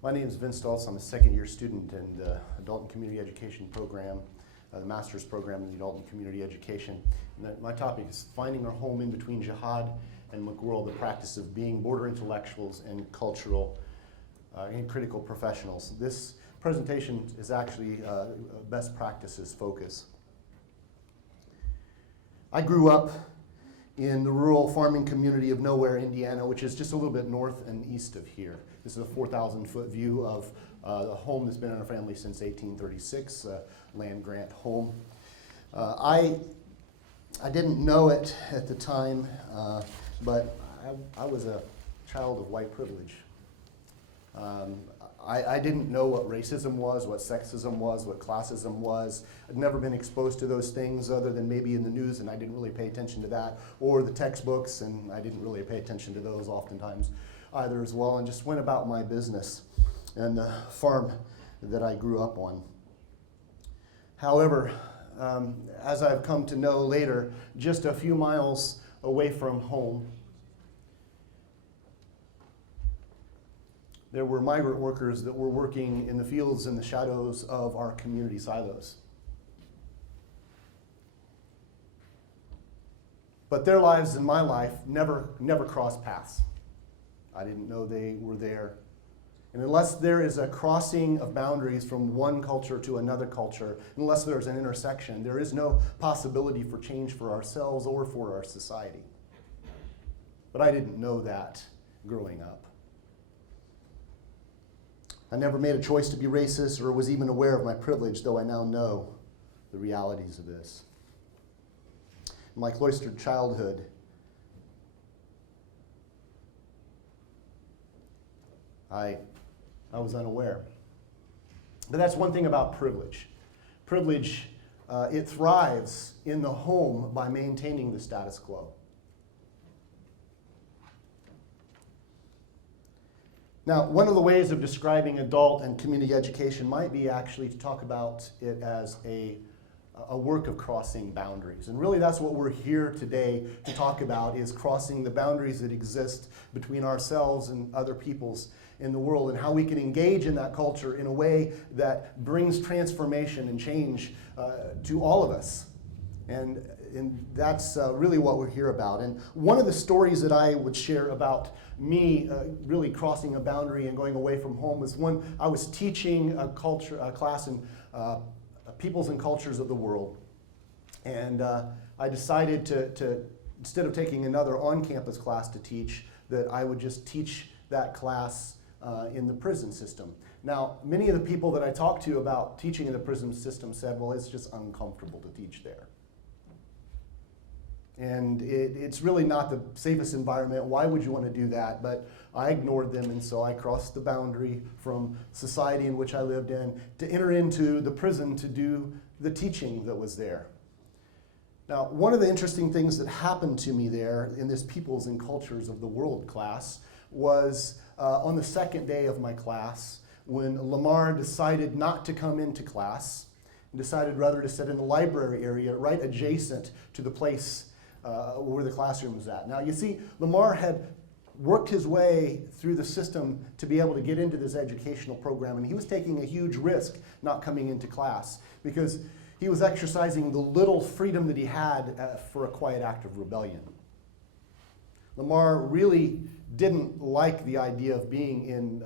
My name is Vincent Stults. I'm a second-year student in the Adult and Community Education program, the master's program in the Adult and Community Education. And my topic is finding our home in between Jihad and McWorld, the practice of being border intellectuals and cultural and critical professionals. This presentation is actually best practices focus. I grew up in the rural farming community of Nowhere, Indiana, which is just a little bit north and east of here. This is a 4,000-foot view of the home that's been in our family since 1836, land grant home. I didn't know it at the time, but I was a child of white privilege. I didn't know what racism was, what sexism was, what classism was. I'd never been exposed to those things other than maybe in the news, and I didn't really pay attention to that, or the textbooks, and I didn't really pay attention to those oftentimes either as well, and just went about my business and the farm that I grew up on. However, as I've come to know later, just a few miles away from home, there were migrant workers that were working in the fields in the shadows of our community silos. But their lives and my life never crossed paths. I didn't know they were there. And unless there is a crossing of boundaries from one culture to another culture, unless there's an intersection, there is no possibility for change for ourselves or for our society. But I didn't know that growing up. I never made a choice to be racist or was even aware of my privilege, though I now know the realities of this. In my cloistered childhood, I was unaware. But that's one thing about privilege. Privilege, it thrives in the home by maintaining the status quo. Now, one of the ways of describing adult and community education might be actually to talk about it as a work of crossing boundaries. And really that's what we're here today to talk about, is crossing the boundaries that exist between ourselves and other peoples in the world, and how we can engage in that culture in a way that brings transformation and change to all of us. And that's really what we're here about. And one of the stories that I would share about me really crossing a boundary and going away from home was when I was teaching a class in peoples and cultures of the world. And I decided to, instead of taking another on-campus class to teach, that I would just teach that class in the prison system. Now, many of the people that I talked to about teaching in the prison system said, well, it's just uncomfortable to teach there. And it's really not the safest environment. Why would you want to do that? But I ignored them, and so I crossed the boundary from society in which I lived in to enter into the prison to do the teaching that was there. Now, one of the interesting things that happened to me there in this Peoples and Cultures of the World class was on the second day of my class, when Lamar decided not to come into class and decided rather to sit in the library area right adjacent to the place where the classroom was at. Now, you see, Lamar had worked his way through the system to be able to get into this educational program, and he was taking a huge risk not coming into class because he was exercising the little freedom that he had for a quiet act of rebellion. Lamar really didn't like the idea of being in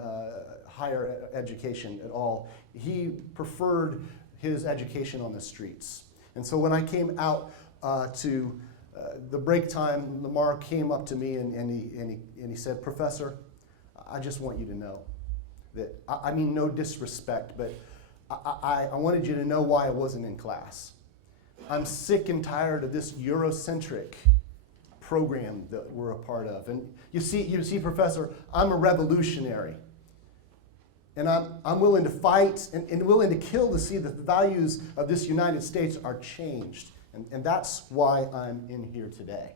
higher education at all. He preferred his education on the streets. And so when I came out to the break time, Lamar came up to me and he said, "Professor, I just want you to know that, I mean no disrespect, but I wanted you to know why I wasn't in class. I'm sick and tired of this Eurocentric program that we're a part of. And you see, Professor, I'm a revolutionary. And I'm willing to fight and willing to kill to see that the values of this United States are changed. And that's why I'm in here today."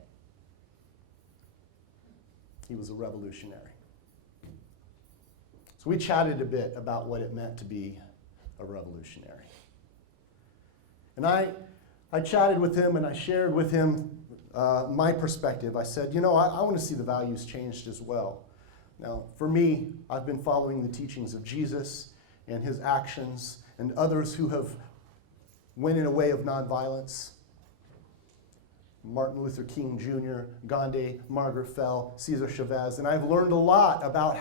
He was a revolutionary. So we chatted a bit about what it meant to be a revolutionary. And I chatted with him and I shared with him my perspective. I said, I want to see the values changed as well. Now, for me, I've been following the teachings of Jesus and his actions and others who have went in a way of nonviolence. Martin Luther King Jr., Gandhi, Margaret Fell, Cesar Chavez, and I've learned a lot about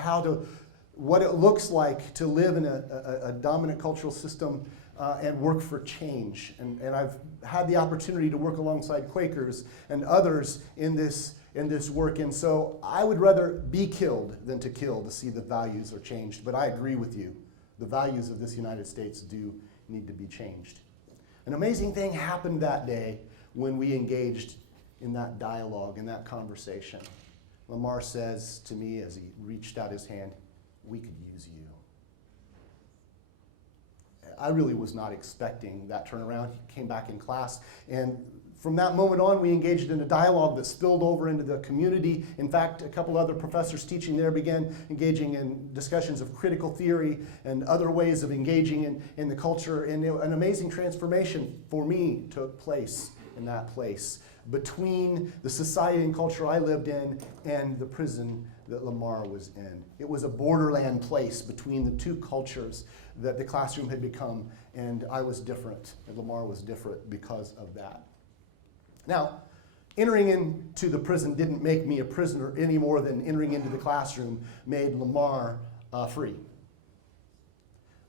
what it looks like to live in a dominant cultural system and work for change. And I've had the opportunity to work alongside Quakers and others in this work. And so I would rather be killed than to kill to see the values are changed. But I agree with you. The values of this United States do need to be changed. An amazing thing happened that day when we engaged in that dialogue, in that conversation. Lamar says to me as he reached out his hand, "We could use you." I really was not expecting that turnaround. He came back in class, and from that moment on, we engaged in a dialogue that spilled over into the community. In fact, a couple other professors teaching there began engaging in discussions of critical theory and other ways of engaging in the culture. And an amazing transformation for me took place in that place between the society and culture I lived in and the prison that Lamar was in. It was a borderland place between the two cultures that the classroom had become, and I was different, and Lamar was different because of that. Now, entering into the prison didn't make me a prisoner any more than entering into the classroom made Lamar free.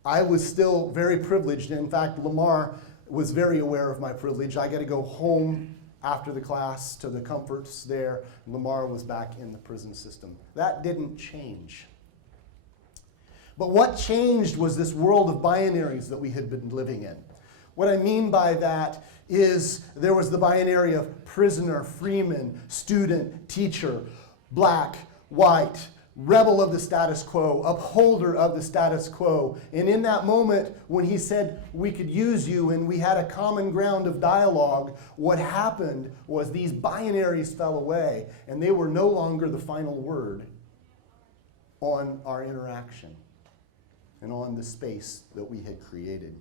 I was still very privileged, and in fact, Lamar was very aware of my privilege. I got to go home after the class to the comforts there. Lamar was back in the prison system. That didn't change. But what changed was this world of binaries that we had been living in. What I mean by that is there was the binary of prisoner, freeman, student, teacher, black, white, rebel of the status quo, upholder of the status quo. And in that moment, when he said we could use you and we had a common ground of dialogue, what happened was these binaries fell away, and they were no longer the final word on our interaction and on the space that we had created.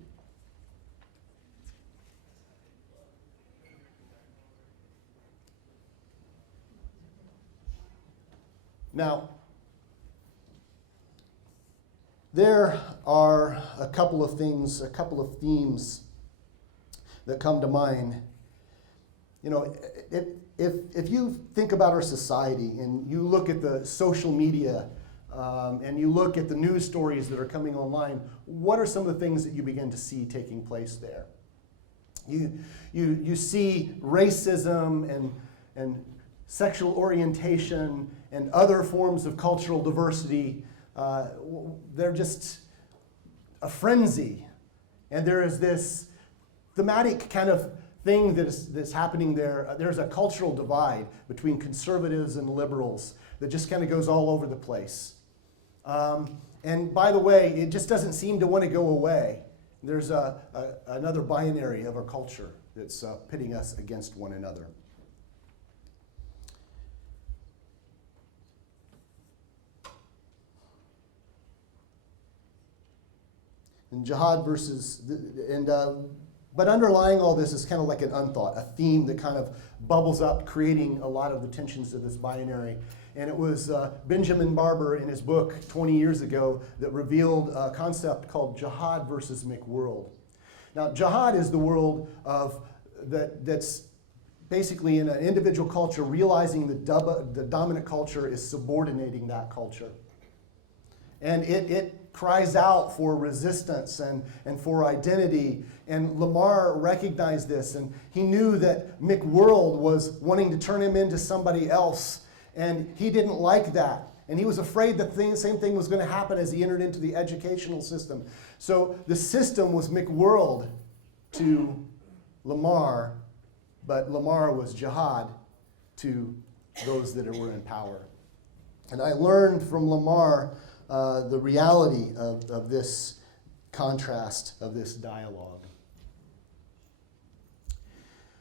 Now, there are a couple of things, a couple of themes that come to mind. You know, if you think about our society and you look at the social media and you look at the news stories that are coming online, what are some of the things that you begin to see taking place there? You see racism and sexual orientation and other forms of cultural diversity. They're just a frenzy. And there is this thematic kind of thing that's happening there. There's a cultural divide between conservatives and liberals that just kind of goes all over the place. And by the way, it just doesn't seem to want to go away. There's another binary of our culture that's pitting us against one another. And jihad versus, but underlying all this is kind of like an unthought, a theme that kind of bubbles up, creating a lot of the tensions of this binary. And it was Benjamin Barber in his book 20 years ago that revealed a concept called Jihad versus McWorld. Now, jihad is the world of that's basically in an individual culture realizing the dominant culture is subordinating that culture. And it cries out for resistance and for identity. And Lamar recognized this, and he knew that McWorld was wanting to turn him into somebody else, and he didn't like that. And he was afraid that the same thing was going to happen as he entered into the educational system. So the system was McWorld to Lamar, but Lamar was jihad to those that were in power. And I learned from Lamar the reality of this contrast, of this dialogue.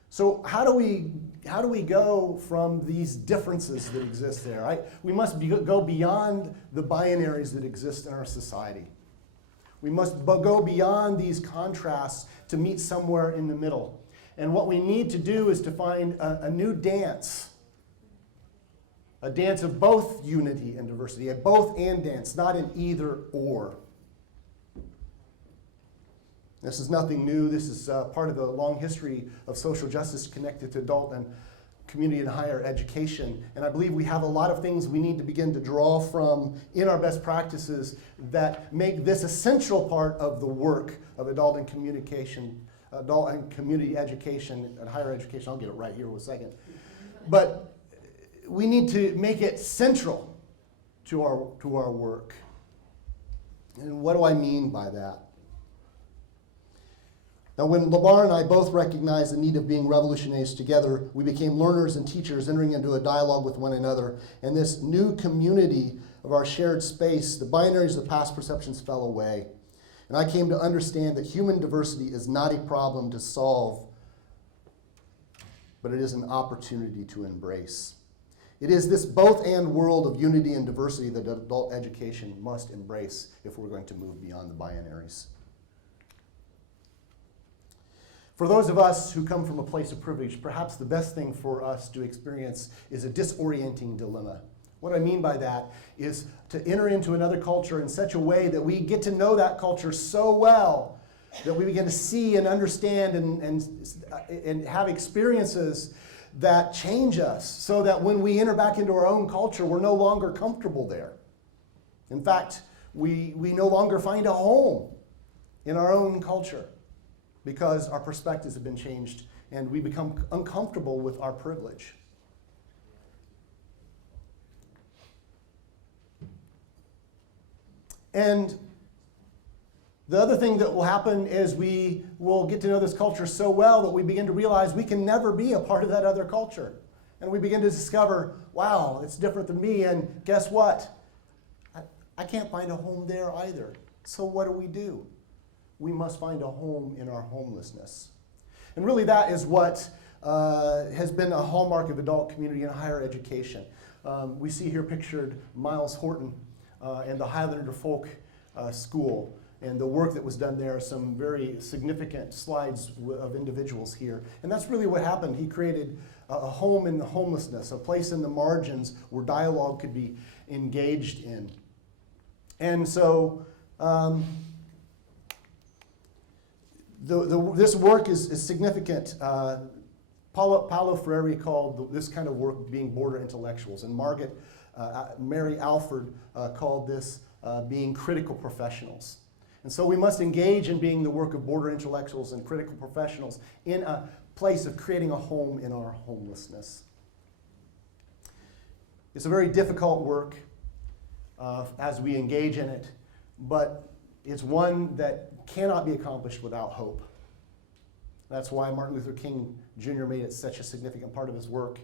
So how do we go from these differences that exist there? Right? We must go beyond the binaries that exist in our society. We must go beyond these contrasts to meet somewhere in the middle. And what we need to do is to find a new dance a dance of both unity and diversity, a both and dance, not an either or. This is nothing new. This is part of the long history of social justice connected to adult and community and higher education. And I believe we have a lot of things we need to begin to draw from in our best practices that make this a central part of the work of adult and communication, adult and community education and higher education. I'll get it right here in a second. But we need to make it central to our work. And what do I mean by that? Now, when Lamar and I both recognized the need of being revolutionaries together, we became learners and teachers entering into a dialogue with one another. And this new community of our shared space, the binaries of past perceptions fell away. And I came to understand that human diversity is not a problem to solve, but it is an opportunity to embrace. It is this both and world of unity and diversity that adult education must embrace if we're going to move beyond the binaries. For those of us who come from a place of privilege, perhaps the best thing for us to experience is a disorienting dilemma. What I mean by that is to enter into another culture in such a way that we get to know that culture so well that we begin to see and understand and have experiences that change us so that when we enter back into our own culture, we're no longer comfortable there. In fact, we no longer find a home in our own culture, because our perspectives have been changed and we become uncomfortable with our privilege. And the other thing that will happen is we will get to know this culture so well that we begin to realize we can never be a part of that other culture. And we begin to discover, wow, it's different than me, and guess what? I can't find a home there either. So what do? We must find a home in our homelessness. And really that is what has been a hallmark of adult community and higher education. We see here pictured Miles Horton and the Highlander Folk School and the work that was done there, some very significant slides of individuals here. And that's really what happened. He created a home in the homelessness, a place in the margins where dialogue could be engaged in. And so this work is significant. Paulo Freire called this kind of work being border intellectuals, and Mary Alford called this being critical professionals. And so we must engage in being the work of border intellectuals and critical professionals in a place of creating a home in our homelessness. It's a very difficult work as we engage in it, but it's one that cannot be accomplished without hope. That's why Martin Luther King Jr. made it such a significant part of his work.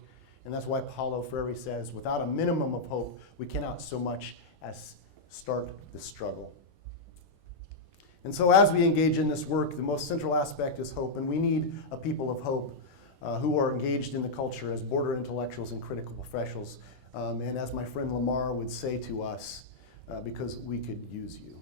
And that's why Paulo Freire says, without a minimum of hope, we cannot so much as start the struggle. And so as we engage in this work, the most central aspect is hope. And we need a people of hope who are engaged in the culture as border intellectuals and critical professionals. And as my friend Lamar would say to us, because we could use you.